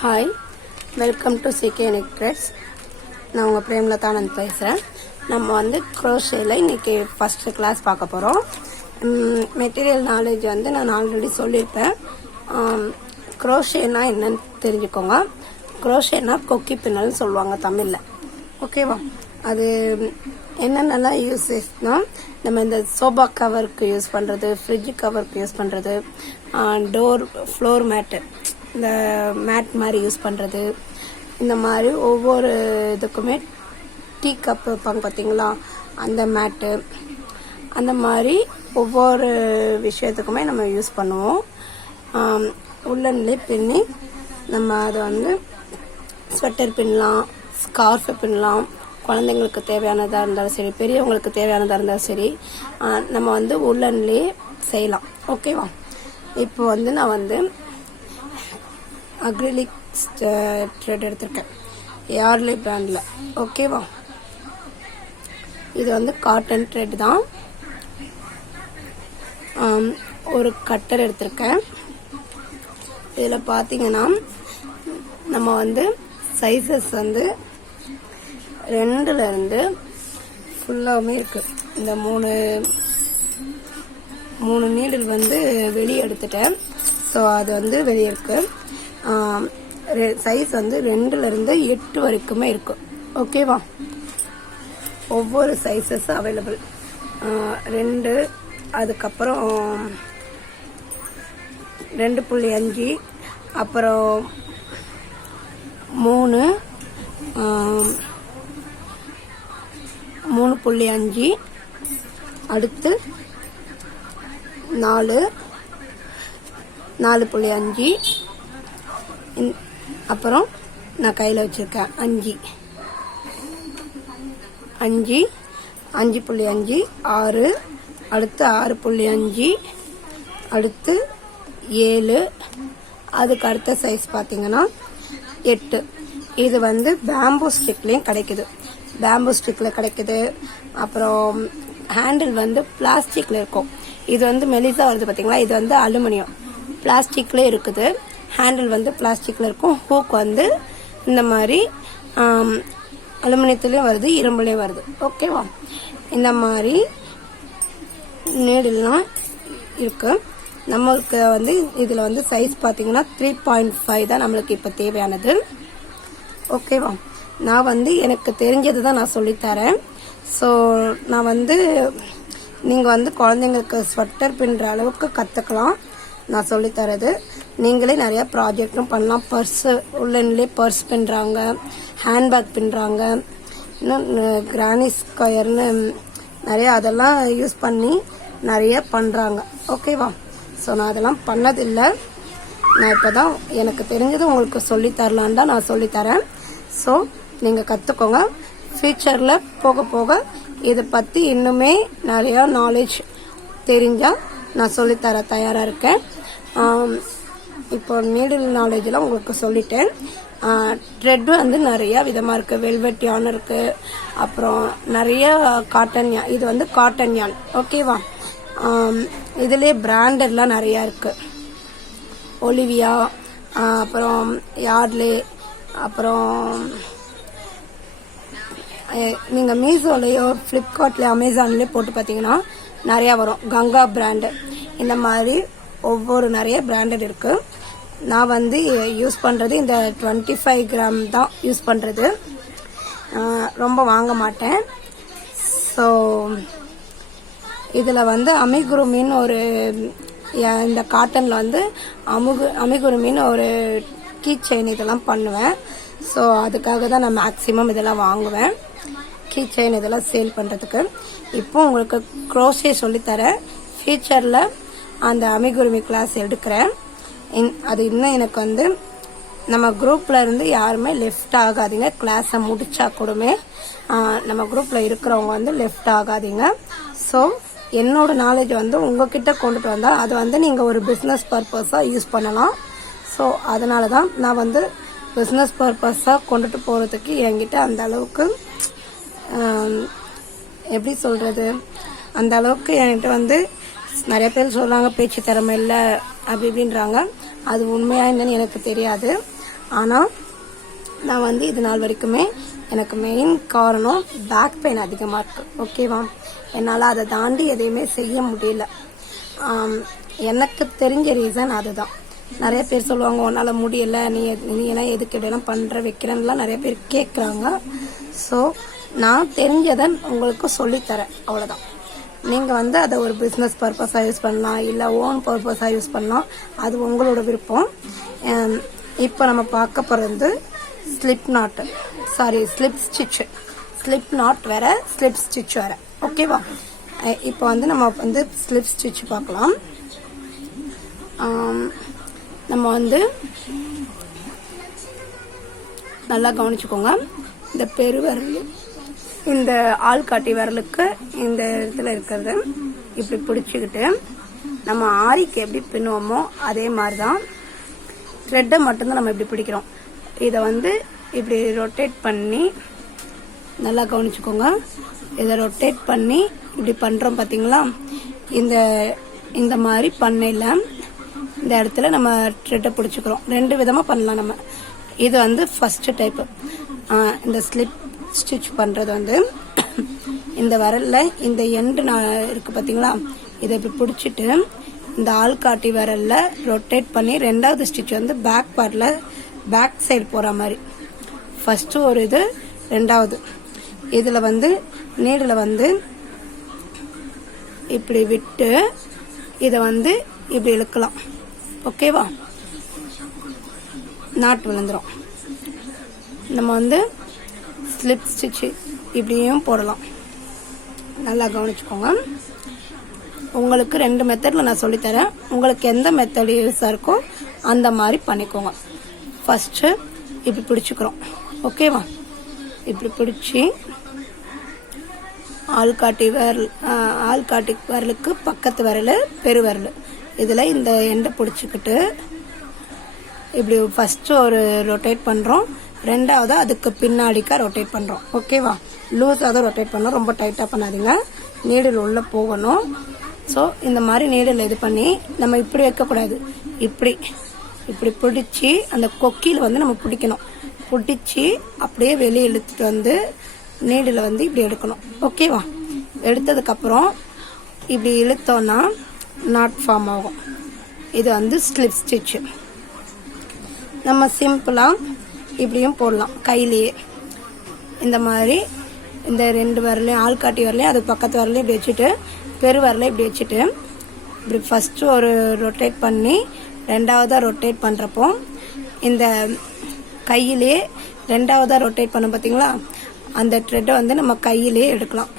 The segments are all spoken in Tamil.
ஹாய், வெல்கம் டு சிகே நெக்ட்ரெஸ். நான் உங்கள் பிரேம்லதா ஆனந்த் பேசுகிறேன். நம்ம வந்து க்ரோஷேயில் இன்றைக்கி ஃபஸ்ட்டு கிளாஸ் பார்க்க போகிறோம். மெட்டீரியல் நாலேஜ் வந்து நான் ஆல்ரெடி சொல்லியிருப்பேன். க்ரோஷேனா என்னன்னு தெரிஞ்சுக்கோங்க. க்ரோஷேனா கொக்கி பின்னல்னு சொல்லுவாங்க தமிழில். ஓகேவா? அது என்னென்னலாம் யூஸஸ்னால், நம்ம இந்த சோபா கவருக்கு யூஸ் பண்ணுறது, ஃப்ரிட்ஜ் கவருக்கு யூஸ் பண்ணுறது, டோர் ஃப்ளோர் மேட்டு, இந்த மேட் மாதிரி யூஸ் பண்ணுறது, இந்த மாதிரி ஒவ்வொரு இதுக்குமே டீ கப்பு வைப்பாங்க பார்த்தீங்களா, அந்த மேட்டு, அந்த மாதிரி ஒவ்வொரு விஷயத்துக்குமே நம்ம யூஸ் பண்ணுவோம். உள்ளன்லேயே பின்னி நம்ம அதை வந்து ஸ்வெட்டர் பின்னலாம், ஸ்கார்ஃபு பின்னலாம். குழந்தைங்களுக்கு தேவையானதாக இருந்தாலும் சரி, பெரியவங்களுக்கு தேவையானதாக இருந்தாலும் சரி, நம்ம வந்து உள்ளன்லேயே செய்யலாம். ஓகேவா? இப்போ வந்து நான் வந்து அக்ரிலிக் த்ரெட் எடுத்திருக்கேன், யார்லி பிராண்டில். ஓகேவா? இது வந்து காட்டன் த்ரெட் தான். ஒரு கட்டர் எடுத்திருக்கேன். இதில் பார்த்தீங்கன்னா நம்ம வந்து சைஸஸ் வந்து 2லேருந்து ஃபுல்லாகவுமே இருக்குது. இந்த மூணு நீடில் வந்து வெளியே எடுத்துட்டேன். ஸோ அது வந்து வெளியே இருக்குது. சைஸ் வந்து 2லேருந்து 8 வரைக்குமே இருக்குது. ஓகேவா? ஒவ்வொரு சைஸஸ் அவைலபிள். 2, அதுக்கப்புறம் 2.5, அப்புறம் 3.5, அடுத்து 4, 4.5, அப்புறம் நான் கையில் வச்சுருக்கேன் 5, 5.5, 6, அடுத்து 6.5, அடுத்து 7, அதுக்கு அடுத்த சைஸ் பார்த்தீங்கன்னா 8. இது வந்து பேம்பூ ஸ்டிக்லேயும் கிடைக்குது. பேம்பூ ஸ்டிக்கில் கிடைக்குது. அப்புறம் ஹேண்டில் வந்து பிளாஸ்டிக்கில் இருக்கும். இது வந்து மெலிசா வருது பார்த்தீங்களா, இது வந்து அலுமினியம். பிளாஸ்டிக்லேயே இருக்குது. ஹேண்டில் வந்து பிளாஸ்டிக்கில் இருக்கும். ஹூக் வந்து இந்த மாதிரி அலுமினியத்துலேயும் வருது, இரும்புலேயும் வருது. ஓகேவா? இந்த மாதிரி நீடெல்லாம் இருக்குது. நம்மளுக்கு வந்து இதில் வந்து சைஸ் பார்த்தீங்கன்னா 3.5 தான் நம்மளுக்கு இப்போ தேவையானது. ஓகேவா? நான் வந்து எனக்கு தெரிஞ்சது தான் நான் சொல்லித்தரேன். ஸோ நான் வந்து நீங்கள் வந்து குழந்தைங்களுக்கு ஸ்வெட்டர் பின்னுற அளவுக்கு கற்றுக்கலாம். நான் சொல்லித்தரது நீங்களே நிறையா ப்ராஜெக்டும் பண்ணலாம். பர்ஸு, உள்ளன்லேயே பர்ஸ் பின்னுறாங்க, ஹேண்ட்பேக் பின்னுறாங்க, இன்னும் கிரானி ஸ்கொயர்னு நிறையா அதெல்லாம் யூஸ் பண்ணி நிறைய பண்ணுறாங்க. ஓகேவா? ஸோ நான் அதெல்லாம் பண்ணதில்லை. நான் இப்போ தான் எனக்கு தெரிஞ்சது உங்களுக்கு சொல்லித்தரலான் தான் நான் சொல்லித்தரேன். ஸோ நீங்கள் கற்றுக்கோங்க. ஃபியூச்சரில் போக போக இதை பற்றி இன்னுமே நிறையா நாலேஜ் தெரிஞ்சால் நான் சொல்லித்தர தயாராக இருக்கேன். இப்போ நீடில் நாலேஜெலாம் உங்களுக்கு சொல்லிட்டேன். த்ரெட் வந்து நிறையா விதமாக இருக்குது. வெல்வெட் யான் இருக்குது, அப்புறம் நிறைய காட்டன் யான். இது வந்து காட்டன் யான். ஓகேவா? இதிலே பிராண்டட்லாம் நிறையா இருக்குது. ஒலிவியா, அப்புறம் யார்ட்லே, அப்புறம் நீங்கள் மீஷோலையோ ஃப்ளிப்கார்ட்லேயோ அமேசான்லேயோ போட்டு பார்த்தீங்கன்னா நிறையா வரும். கங்கா பிராண்டு, இந்த மாதிரி ஒவ்வொரு நிறைய பிராண்டட் இருக்குது. நான் வந்து யூஸ் பண்ணுறது இந்த 25 கிராம் தான் யூஸ் பண்ணுறது. ரொம்ப வாங்க மாட்டேன். ஸோ இதில் வந்து அமிகுருமின்னு ஒரு, இந்த காட்டனில் வந்து அமிகுருமின்னு ஒரு கீ செயின் இதெல்லாம் பண்ணுவேன். ஸோ அதுக்காக தான் நான் மேக்ஸிமம் இதெல்லாம் வாங்குவேன், கீ செயின் இதெல்லாம் சேல் பண்ணுறதுக்கு. இப்போ உங்களுக்கு க்ரோஷே சொல்லித்தரேன். ஃபியூச்சரில் அந்த அமிகுருமி கிளாஸ் எடுக்கிறேன். அது இன்னும் எனக்கு வந்து நம்ம குரூப்பில் இருந்து யாருமே லெஃப்ட் ஆகாதீங்க. கிளாஸை முடித்தா கூடமே நம்ம குரூப்பில் இருக்கிறவங்க வந்து லெஃப்ட் ஆகாதீங்க. ஸோ என்னோட நாலேஜ் வந்து உங்ககிட்ட கொண்டுட்டு வந்தால் அது வந்து நீங்கள் ஒரு பிஸ்னஸ் பர்பஸாக யூஸ் பண்ணலாம். ஸோ அதனால தான் நான் வந்து பிஸ்னஸ் பர்பஸாக கொண்டுட்டு போகிறதுக்கு என்கிட்ட அந்த அளவுக்கு எப்படி சொல்கிறது, அந்த அளவுக்கு என்கிட்ட வந்து நிறைய பேர் சொல்கிறாங்க பேச்சு திறமை இல்லை அப்படி இப்படின்றாங்க. அது உண்மையாக என்னன்னு எனக்கு தெரியாது. ஆனால் நான் வந்து இது நாள் வரைக்குமே எனக்கு மெயின் காரணம் பேக் பெயின் அதிகமாக இருக்குது. ஓகேவா, என்னால் அதை தாண்டி எதையுமே செய்ய முடியல. எனக்கு தெரிஞ்ச ரீசன் அதுதான். நிறைய பேர் சொல்லுவாங்க உன்னால் முடியலை, நீ எல்லாம் எதுக்கு இப்படியெல்லாம் பண்ணுற வைக்கிறேன்னுலாம் நிறைய பேர் கேட்குறாங்க. ஸோ நான் தெரிஞ்சதை உங்களுக்கு சொல்லித்தரேன், அவ்வளோதான். நீங்கள் வந்து அதை ஒரு பிஸ்னஸ் பர்பஸாக யூஸ் பண்ணலாம், இல்லை ஓன் பர்பஸாக யூஸ் பண்ணலாம், அது உங்களோட விருப்பம். இப்போ நம்ம பார்க்க போகிறது ஸ்லிப் ஸ்டிச்சு. ஸ்லிப் நாட் வேற, ஸ்லிப் ஸ்டிச் வேற. ஓகேவா, இப்போ வந்து நம்ம வந்து ஸ்லிப் ஸ்டிச் பார்க்கலாம். நம்ம வந்து நல்லா கவனிச்சுக்கோங்க. இந்த பெருவிரல், இந்த ஆள்காட்டி விரலுக்கு இந்த இடத்துல இருக்கிறது இப்படி பிடிச்சிக்கிட்டு நம்ம ஆரிக்கு எப்படி பின்னுவோமோ அதே மாதிரி தான் த்ரெட்டை மட்டும்தான் நம்ம இப்படி பிடிக்கிறோம். இதை வந்து இப்படி ரொட்டேட் பண்ணி நல்லா கவனிச்சுக்கோங்க. இதை ரொட்டேட் பண்ணி இப்படி பண்ணுறோம் பார்த்தீங்களா. இந்த மாதிரி பண்ணையில் இந்த இடத்துல நம்ம த்ரெட்டை பிடிச்சிக்கிறோம். 2 விதமாக பண்ணலாம் நம்ம. இது வந்து ஃபர்ஸ்ட் டைப்பு. இந்த ஸ்லிப் ஸ்டிச் பண்ணுறது வந்து இந்த விரலில் இந்த எண்டு இருக்குது பார்த்தீங்களா, இதை இப்படி பிடிச்சிட்டு இந்த ஆள்காட்டி விரலில் ரொட்டேட் பண்ணி 2வது ஸ்டிச் வந்து பேக் சைடு போகிற மாதிரி. ஃபஸ்ட்டு ஒரு இது, 2வது இதில் வந்து நீடில் வந்து இப்படி விட்டு இதை வந்து இப்படி இழுக்கலாம். ஓகேவா, நாட் விழுந்துடும். நம்ம வந்து ஸ்லிப் ஸ்டிச்சு இப்படியும் போடலாம். நல்லா கவனிச்சுக்கோங்க. உங்களுக்கு 2 மெத்தடில் நான் சொல்லித்தரேன். உங்களுக்கு எந்த மெத்தட் யூஸாக இருக்கோ அந்த மாதிரி பண்ணிக்கோங்க. ஃபஸ்ட்டு இப்படி பிடிச்சிக்கிறோம். ஓகேவா, இப்படி பிடிச்சி ஆள்காட்டி விரலுக்கு பக்கத்து விரல், பெருவிரல், இதில் இந்த எண்டை பிடிச்சிக்கிட்டு இப்படி ஃபஸ்ட்டு ஒரு ரொட்டேட் பண்ணுறோம். 2வது அதுக்கு பின்னாடிக்கா ரொட்டேட் பண்ணுறோம். ஓகேவா, லூஸாக தான் ரொட்டேட் பண்ணோம், ரொம்ப டைட்டாக பண்ணாதீங்க, நீடில் உள்ளே போகணும். ஸோ இந்த மாதிரி நீடில் இது பண்ணி நம்ம இப்படி வைக்கக்கூடாது, இப்படி பிடிச்சி அந்த கொக்கியில் வந்து நம்ம பிடிக்கணும். பிடிச்சி அப்படியே வெளியே இழுத்துட்டு வந்து நீடில் வந்து இப்படி எடுக்கணும். ஓகேவா, எடுத்ததுக்கப்புறம் இப்படி இழுத்தோன்னா நாட் ஃபார்ம் ஆகும். இது வந்து ஸ்லிப் ஸ்டிச்சு. நம்ம சிம்பிளாக இப்படியும் போடலாம். கையிலேயே இந்த மாதிரி இந்த 2 விரலையும் ஆள்காட்டி விரலையும் அது பக்கத்து விரலையும் இப்படி வச்சுட்டு பெருவிரலையும் இப்படி வச்சுட்டு இப்படி ஃபஸ்ட்டு ஒரு ரொட்டேட் பண்ணி 2வதாக ரொட்டேட் பண்ணுறப்போ இந்த கையிலே 2வதாக ரொட்டேட் பண்ண பார்த்தீங்களா, அந்த த்ரெட்டை வந்து நம்ம கையிலே எடுக்கலாம்.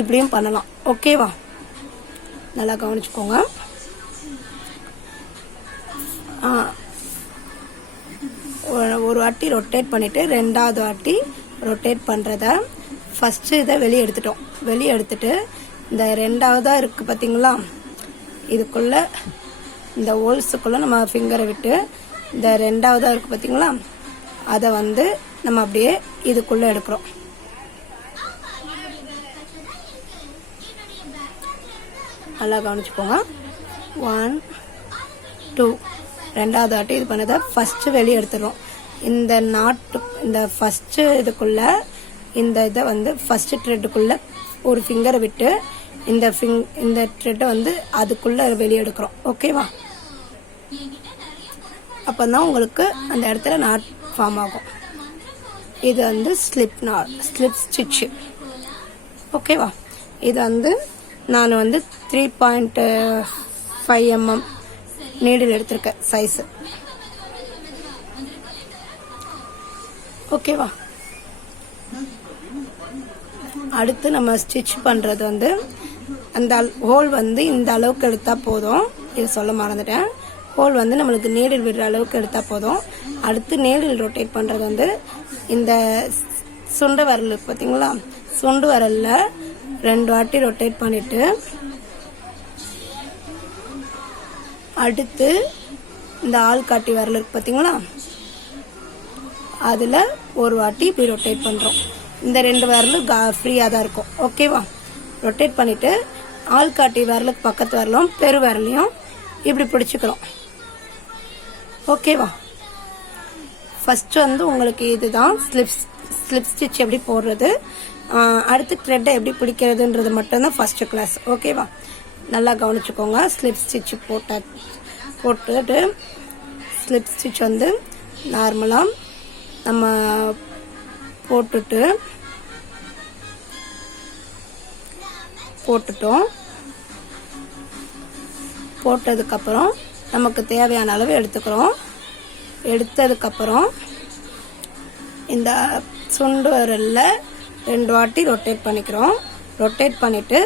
இப்படியும் பண்ணலாம். ஓகேவா, நல்லா கவனிச்சுக்கோங்க. ஒரு வாட்டி ரொட்டேட் பண்ணிவிட்டு 2வது வாட்டி ரொட்டேட் பண்ணுறத ஃபஸ்ட்டு இதை வெளியே எடுத்துட்டோம். வெளியே எடுத்துட்டு இந்த 2வதாக இருக்குது பார்த்தீங்களா, இதுக்குள்ளே இந்த ஹோல்ஸுக்குள்ளே நம்ம ஃபிங்கரை விட்டு இந்த 2வதாக இருக்குது பார்த்தீங்களா, அதை வந்து நம்ம அப்படியே இதுக்குள்ளே எடுக்கிறோம். நல்லா கவனிச்சுக்கோங்க. 1 2 2வது வாட்டி இது பண்ணதை ஃபஸ்ட்டு வெளியே எடுத்துடுறோம். இந்த ஃபஸ்ட்டு இதுக்குள்ளே இந்த இதை வந்து ஃபஸ்ட்டு த்ரெட்டுக்குள்ளே ஒரு ஃபிங்கரை விட்டு இந்த த்ரெட்டை வந்து அதுக்குள்ளே வெளியே எடுக்கிறோம். ஓகேவா, அப்போ தான் உங்களுக்கு அந்த இடத்துல நாட் ஃபார்ம் ஆகும். இது வந்து ஸ்லிப் ஸ்டிச்சு. ஓகேவா, இது வந்து நான் வந்து 3.5 mm நீடில் எடுத்திருக்கேன் சைஸு. ஓகேவா, அடுத்து நம்ம ஸ்டிச் பண்ணுறது வந்து அந்த ஹோல் வந்து இந்த அளவுக்கு எடுத்தால் போதும். இது சொல்ல மறந்துட்டேன். ஹோல் வந்து நம்மளுக்கு நீடில் விடுற அளவுக்கு எடுத்தால் போதும். அடுத்து நீடில் ரொட்டேட் பண்ணுறது வந்து இந்த சுண்டு விரல் பார்த்தீங்களா, சுண்டு விரலில் 2 வாட்டி ரொட்டேட் பண்ணிவிட்டு அடுத்து இந்த ஆள்காட்டி விரல் இருக்கு பார்த்தீங்களா, அதில் ஒரு வாட்டி இப்படி ரொட்டேட் பண்ணுறோம். இந்த 2 விரலும் ஃப்ரீயாக தான் இருக்கும். ஓகேவா, ரொட்டேட் பண்ணிவிட்டு ஆள்காட்டி விரலுக்கு பக்கத்து விரலும் பெரு விரலையும் இப்படி பிடிச்சிக்கிறோம். ஓகேவா, ஃபர்ஸ்ட் வந்து உங்களுக்கு இதுதான் ஸ்லிப் ஸ்டிச் எப்படி போடுறது, அடுத்து த்ரெட்டை எப்படி பிடிக்கிறதுன்றது மட்டும்தான் ஃபர்ஸ்ட் கிளாஸ். ஓகேவா? நல்லா கவனிச்சுக்கோங்க. ஸ்லிப் ஸ்டிச் போட்டுட்டு ஸ்லிப் ஸ்டிச் வந்து நார்மலாக நம்ம போட்டதுக்கப்புறம் நமக்கு தேவையான அளவு எடுத்துக்கிறோம். எடுத்ததுக்கப்புறம் இந்த சுண்டு விரல்ல 2 வாட்டி ரொட்டேட் பண்ணிக்கிறோம். ரொட்டேட் பண்ணிட்டு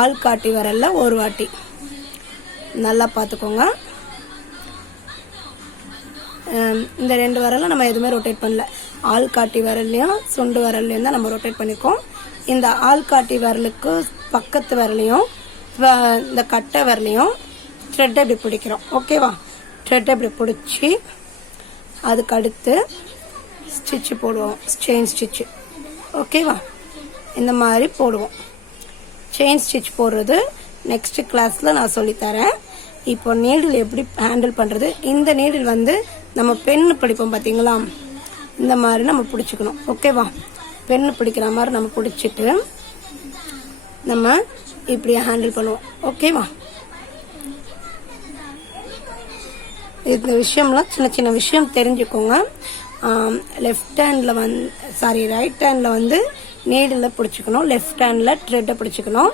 ஆள்காட்டி விரல்ல 1 வாட்டி. நல்லா பார்த்துக்கோங்க. இந்த 2 விரலும் நம்ம எதுவுமே ரொட்டேட் பண்ணல. ஆள்காட்டி விரல்லையும் சுண்டு விரல்லையும் தான் நம்ம ரொட்டேட் பண்ணிக்கோம். இந்த ஆள்காட்டி விரலுக்கு பக்கத்து விரலையும் இந்த கட்டை விரலையும் த்ரெட்டை இப்படி பிடிக்கிறோம். ஓகேவா? த்ரெட்டை இப்படி பிடிச்சி அதுக்கு அடுத்து ஸ்டிச்சு போடுவோம், செயின் ஸ்டிச்சு. ஓகேவா? இந்த மாதிரி போடுவோம். செயின் ஸ்டிச் போடுறது நெக்ஸ்ட் கிளாஸில் நான் சொல்லித்தரேன். இப்போ நீடில் எப்படி ஹேண்டில் பண்ணுறது, இந்த நீடில் வந்து நம்ம பெண்ணு பிடிப்போம் பார்த்தீங்களா, இந்த மாதிரி நம்ம பிடிச்சிக்கணும். ஓகேவா? பெண்ணு பிடிக்கிற மாதிரி நம்ம பிடிச்சிட்டு நம்ம இப்படி ஹேண்டில் பண்ணுவோம். ஓகேவா? இந்த விஷயம்லாம் சின்ன சின்ன விஷயம் தெரிஞ்சுக்கோங்க. ரைட் ஹேண்டில் வந்து நீடில் பிடிச்சிக்கணும், லெஃப்ட் ஹேண்டில் த்ரெட்டை பிடிச்சிக்கணும்.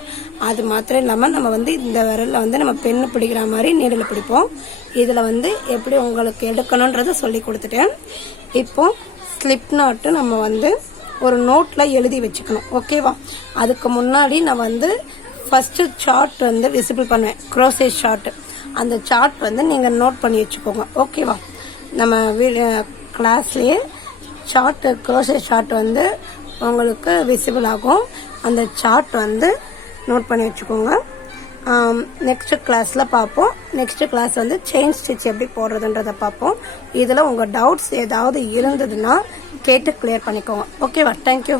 அது மாத்திரம் இல்லாமல் நம்ம வந்து இந்த விரலில் வந்து நம்ம பெண்ணு பிடிக்கிற மாதிரி நீடில் பிடிப்போம். இதில் வந்து எப்படி உங்களுக்கு எடுக்கணுன்றதை சொல்லி கொடுத்துட்டேன். இப்போ ஸ்லிப் நாட்டு நம்ம வந்து ஒரு நோட்டில் எழுதி வச்சுக்கணும். ஓகேவா? அதுக்கு முன்னாடி நான் வந்து ஃபஸ்ட்டு சார்ட் வந்து விசிபிள் பண்ணுவேன், க்ரோஷே சார்ட். அந்த சார்ட் வந்து நீங்கள் நோட் பண்ணி வச்சுக்கோங்க. ஓகேவா? நம்ம கிளாஸ்லேயே சார்ட், க்ரோஷே சார்ட் வந்து உங்களுக்கு விசிபிள் ஆகும். அந்த சார்ட் வந்து நோட் பண்ணி வச்சுக்கோங்க. நெக்ஸ்ட் கிளாஸில் பார்ப்போம். நெக்ஸ்ட் கிளாஸ் வந்து செயின் ஸ்டிச் எப்படி போடுறதுன்றதை பார்ப்போம். இதில் உங்கள் டவுட்ஸ் ஏதாவது இருந்ததுன்னா கேட்டு கிளியர் பண்ணிக்கோங்க. ஓகேவா? தேங்க்யூ.